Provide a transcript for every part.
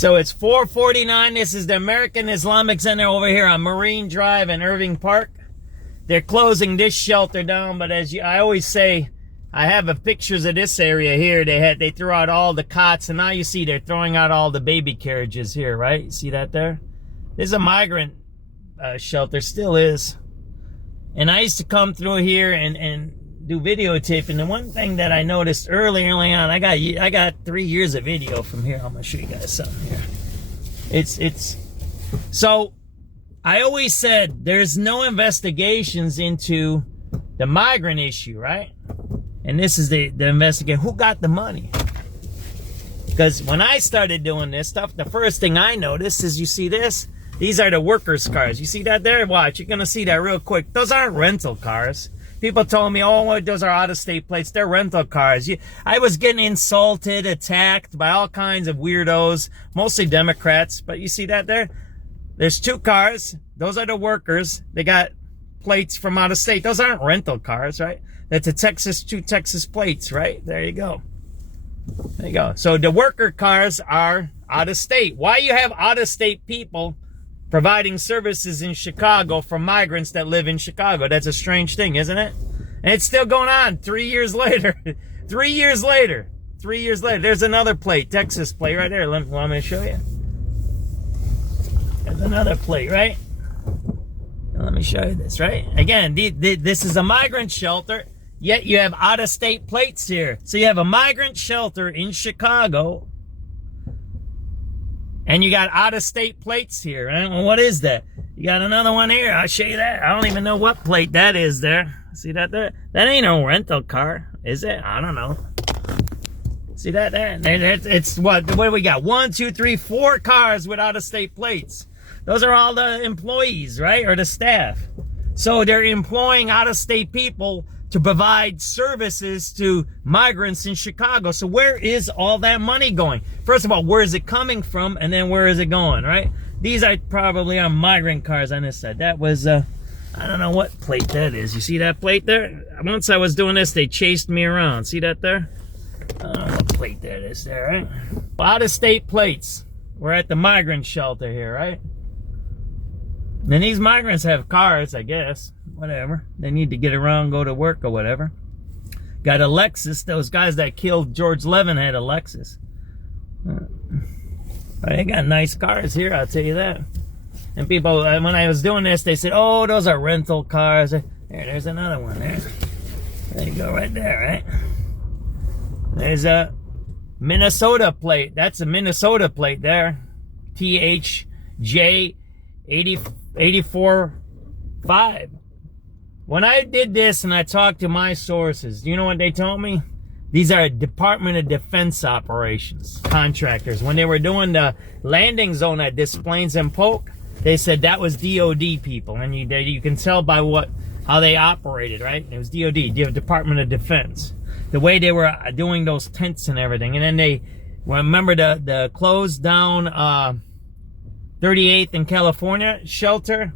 So it's 449. This is the American Islamic Center over here on Marine Drive in Irving Park. They're closing this shelter down, but I always say, I have pictures of this area here. They threw out all the cots, and now you see they're throwing out all the baby carriages here, right? You see that there? There's a migrant shelter, still is. And I used to come through here and do videotaping. The one thing that I noticed early on, I got 3 years of video from here. I'm gonna show you guys something here. It's so I always said there's no investigations into the migrant issue, right? And this is the investigation. Who got the money? Because when I started doing this stuff, the first thing I noticed is, you see this? These are the workers' cars. You see that there? Watch, you're gonna see that real quick. Those aren't rental cars. People told me, oh, those are out-of-state plates. They're rental cars. I was getting insulted, attacked by all kinds of weirdos, mostly Democrats. But you see that there? There's two cars. Those are the workers. They got plates from out of state. Those aren't rental cars, right? That's two Texas plates, right? There you go. There you go. So the worker cars are out of state. Why you have out of state people providing services in Chicago for migrants that live in Chicago? That's a strange thing, isn't it? And it's still going on 3 years later. 3 years later. 3 years later. There's another plate, Texas plate right there. Want me to show you? There's another plate, right? Let me show you this, right? Again, this is a migrant shelter, yet you have out-of-state plates here. So you have a migrant shelter in Chicago, and you got out-of-state plates here. Right? Well, what is that? You got another one here. I'll show you that. I don't even know what plate that is there. See that there? That ain't no rental car, is it? I don't know. See that there? It's what do we got? 1, 2, 3, 4 cars with out-of-state plates. Those are all the employees, right? Or the staff. So they're employing out-of-state people to provide services to migrants in Chicago. So where is all that money going? First of all, where is it coming from? And then where is it going, right? These are probably migrant cars on this side. That was, I don't know what plate that is. You see that plate there? Once I was doing this, they chased me around. See that there? I don't know what plate that is there, right? Out-of-state plates. We're at the migrant shelter here, right? And these migrants have cars, I guess. Whatever. They need to get around, go to work or whatever. Got a Lexus. Those guys that killed George Levin had a Lexus. They got nice cars here, I'll tell you that. And people, when I was doing this, they said, oh, those are rental cars. There's another one there. There you go, right there, right? There's a Minnesota plate. That's a Minnesota plate there. THJ 845. When I did this and I talked to my sources, you know what they told me? These are Department of Defense operations contractors. When they were doing the landing zone at Des Plaines and Polk, they said that was DOD people, and you can tell by how they operated, right? It was DOD, Department of Defense. The way they were doing those tents and everything, and then they remember the closed down 38th in California shelter.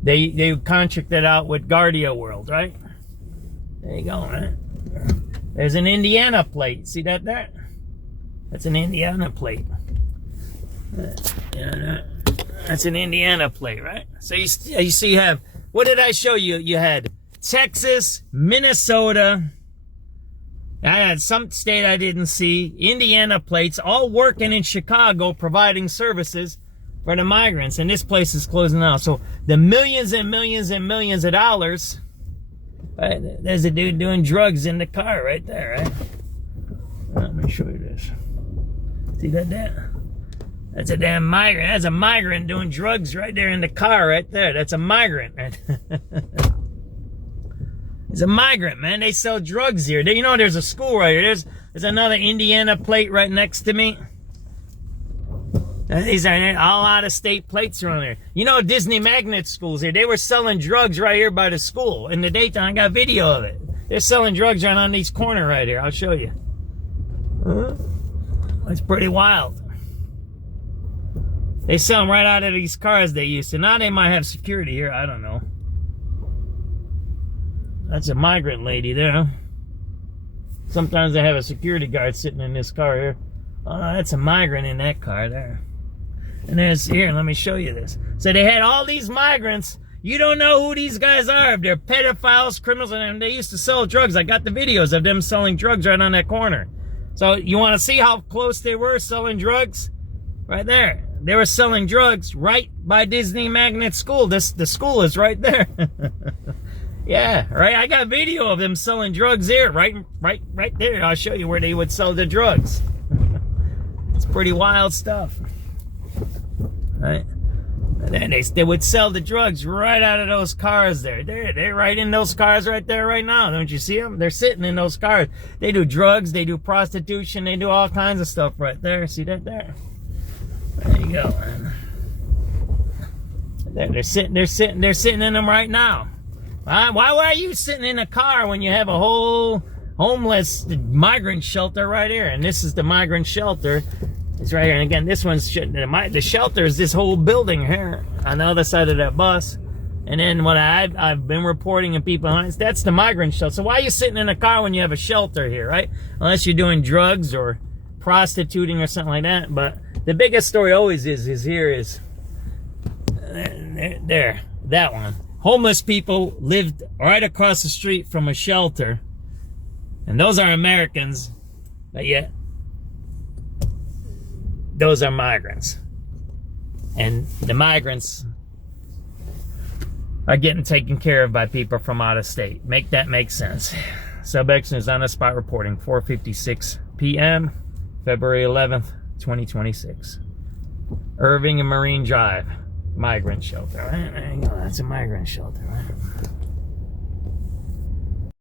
They contracted out with Guardia World, right? There you go, right? There's an Indiana plate. See that there? That's an Indiana plate. That's an Indiana plate, right? So you see you have, what did I show you? You had Texas, Minnesota. I had some state I didn't see. Indiana plates, all working in Chicago, providing services for the migrants. And this place is closing out. So the millions and millions and millions of dollars. Right, there's a dude doing drugs in the car right there, right? Let me show you this. See that there? That's a damn migrant. That's a migrant doing drugs right there in the car right there. That's a migrant. It's a migrant, man. They sell drugs here. You know, there's a school right here. There's another Indiana plate right next to me. These are all out-of-state plates around there. You know, Disney magnet schools here. They were selling drugs right here by the school. In the daytime, I got video of it. They're selling drugs right on these corner right here. I'll show you. It's pretty wild. They sell them right out of these cars they used to. Now they might have security here. I don't know. That's a migrant lady there. Sometimes they have a security guard sitting in this car here. Oh, that's a migrant in that car there. And there's, here, let me show you this. So they had all these migrants. You don't know who these guys are. If they're pedophiles, criminals, and they used to sell drugs. I got the videos of them selling drugs right on that corner. So you want to see how close they were selling drugs? Right there. They were selling drugs right by Disney Magnet School. The school is right there. Yeah, right. I got video of them selling drugs there, right there. I'll show you where they would sell the drugs. It's pretty wild stuff, right? And then they would sell the drugs right out of those cars there. They're right in those cars right there right now. Don't you see them? They're sitting in those cars. They do drugs. They do prostitution. They do all kinds of stuff right there. See that there? There you go, man. They're sitting in them right now. Why were you sitting in a car when you have a whole homeless migrant shelter right here? And this is the migrant shelter. It's right here. And again, this one's the shelter is this whole building here on the other side of that bus. And then what I've been reporting and people, that's the migrant shelter. So why are you sitting in a car when you have a shelter here, right? Unless you're doing drugs or prostituting or something like that. But the biggest story always is here is there, that one. Homeless people lived right across the street from a shelter. And those are Americans, but yet those are migrants. And the migrants are getting taken care of by people from out of state. Make that make sense. SubX.News on the spot reporting, 4:56 p.m., February 11th, 2026. Irving and Marine Drive, migrant shelter. There you go. That's a migrant shelter, right?